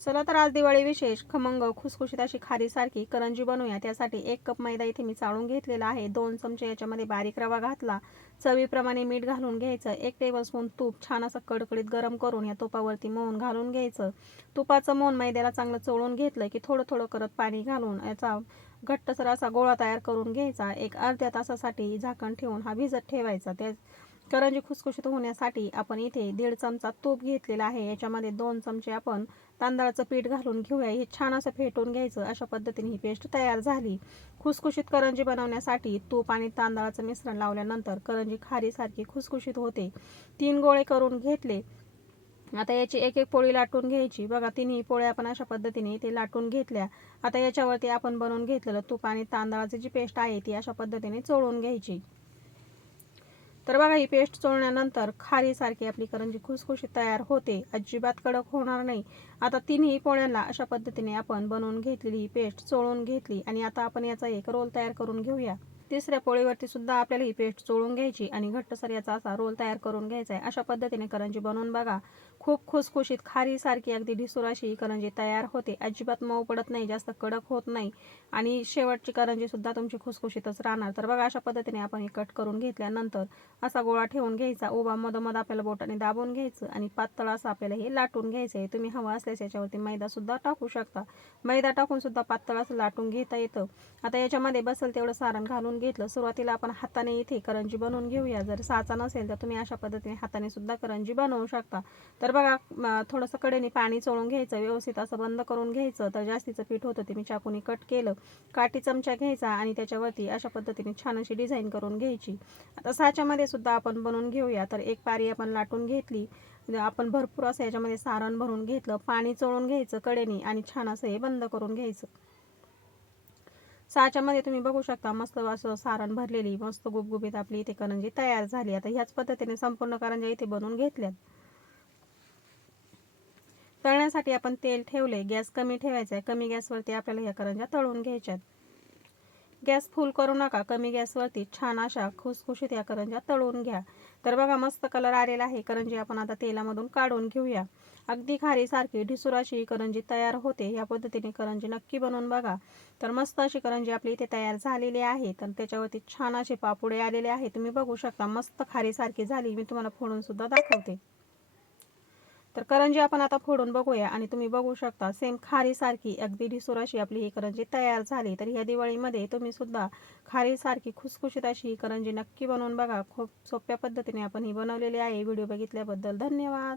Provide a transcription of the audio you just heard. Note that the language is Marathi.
चला तर आज दिवाळी विशेष खमंग खुसखुशीत अशी खारीसारखी करंजी बनवूया। त्यासाठी 1 कप मैदा इथे मी चाळून घेतलेला आहे। 2 चमचे याच्यामध्ये बारीक रवा घातला, चवीप्रमाणे मीठ घालून घ्यायचं, 1 टेबलस्पून तूप छान असं कडकडीत गरम करून या तुपावरती मोहन घालून घ्यायचं। तुपाचं मोहन मैद्याला चांगलं चोळून घेतलं की थोडं थोडं करत पाणी घालून याचा घट्टसर असा गोळा तयार करून घ्यायचा। एक अर्ध्या तासासाठी झाकण ठेवून हा भिजत ठेवायचा। त्या करंजी खुसखुशीत होण्यासाठी आपण इथे 1.5 चमचा तूप घेतलेला आहे। याच्यामध्ये 2 चमचे आपण तांदळाचं पीठ घालून घेऊया। हे छान असं फेटून घ्यायचं। अशा पद्धतीने ही पेस्ट तयार झाली। खुसखुशीत करंजी बनवण्यासाठी तूप आणि तांदळाचं मिश्रण लावल्यानंतर करंजी खारीसारखी खुसखुशीत होते। 3 गोळे करून घेतले। आता याची एक एक पोळी लाटून घ्यायची। बघा, तिन्ही पोळ्या आपण अशा पद्धतीने इथे लाटून घेतल्या। आता याच्यावरती आपण बनवून घेतलेलं तूप आणि तांदळाची जी पेस्ट आहे ती अशा पद्धतीने चोळून घ्यायची। तर बघा, ही पेस्ट चोळल्यानंतर खारीसारखी आपली करंजी खुसखुशीत तयार होते। अजिबात कडक होणार नाही। आता तिन्ही पोळ्यांना अशा पद्धतीने आपण बनवून घेतलेली ही पेस्ट चोळून घेतली आणि आता आपण याचा एक रोल तयार करून घेऊया। तिसऱ्या पोळीवरती सुद्धा आपल्याला ही पेस्ट चोळून घ्यायची आणि घट्टसर याचा असा रोल तयार करून घ्यायचा आहे। अशा पद्धतीने करंजी बनवून बघा, खूप खुसखुशीत खारीसारखी अगदी ढिसूर अशी ही करंजी तयार होते। अजिबात मऊ पडत नाही, जास्त कडक होत नाही आणि शेवटची करंजी सुद्धा तुमची खुसखुशीतच राहणार। तर बघा, अशा पद्धतीने आपण हे कट करून घेतल्यानंतर असा गोळा ठेवून घ्यायचा। उभा मधोमध आपल्याला बोटाने दाबून घ्यायचं आणि पातळ असं आपल्याला हे लाटून घ्यायचं आहे। तुम्ही हवा असल्यास याच्यावरती मैदा सुद्धा टाकू शकता। मैदा टाकून सुद्धा पातळ असं लाटून घेता येतं। आता याच्यामध्ये बसेल तेवढं सारण घालून घेतलं। सुरुवातीला आपण हाताने इथे करंजी बनवून घेऊया। जर साचा नसेल तर तुम्ही अशा पद्धतीने हाताने सुद्धा करंजी बनवू शकता। तर बघा, थोडंसं कडेने पाणी चोळून घ्यायचं, व्यवस्थित असं बंद करून घ्यायचं। तर जास्तीचं पीठ होतं ते मी चाकूने कट केलं। काठी चमचा घ्यायचा आणि त्याच्यावरती अशा पद्धतीने छान अशी डिझाईन करून घ्यायची। आता साच्यामध्ये सुद्धा आपण बनवून घेऊया। तर एक पारी आपण लाटून घेतली। आपण भरपूर असं याच्यामध्ये सारण भरून घेतलं, पाणी चोळून घ्यायचं कडेने आणि छान असं हे बंद करून घ्यायचं। साच्यामध्ये तुम्ही बघू शकता मस्त असं सारण भरलेली मस्त गुबगुबीत आपली इथे करंजी तयार झाली। आता ह्याच पद्धतीने संपूर्ण करंज्या इथे बनवून घेतल्यात। तळण्यासाठी आपण तेल ठेवले, गॅस कमी ठेवायचा आहे। कमी गॅसवरती आपल्याला ह्या करंज्या तळून घ्यायच्यात। गॅस फुल करू नका, कमी गॅसवरती छान अशा खुसखुशीत या करंज्या तळून घ्या। तर बघा, मस्त कलर आलेला आहे। करंजी आपण आता तेलामधून काढून घेऊया। अगदी खारीसारखी ढिसूर अशी करंजी तयार होते। या पद्धतीने करंजी नक्की बनवून बघा। तर मस्त अशी करंजी आपली इथे तयार झालेली आहे। तर त्याच्यावरती छान असे पापुडे आलेले आहे, तुम्ही बघू शकता। मस्त खारीसारखी झाली। मी तुम्हाला फोडून सुद्धा दाखवते। तर करंजी आपण आता फोडून बघूया आणि तुम्ही बघू शकता सेम खारीसारखी अगदी ढिसूर अशी आपली ही करंजी तयार झाली। तर ह्या दिवाळीमध्ये तुम्ही सुद्धा खारीसारखी खुसखुशीत अशी ही करंजी नक्की बनवून बघा। खूप सोप्या पद्धतीने आपण ही बनवलेली आहे। व्हिडिओ बघितल्याबद्दल धन्यवाद।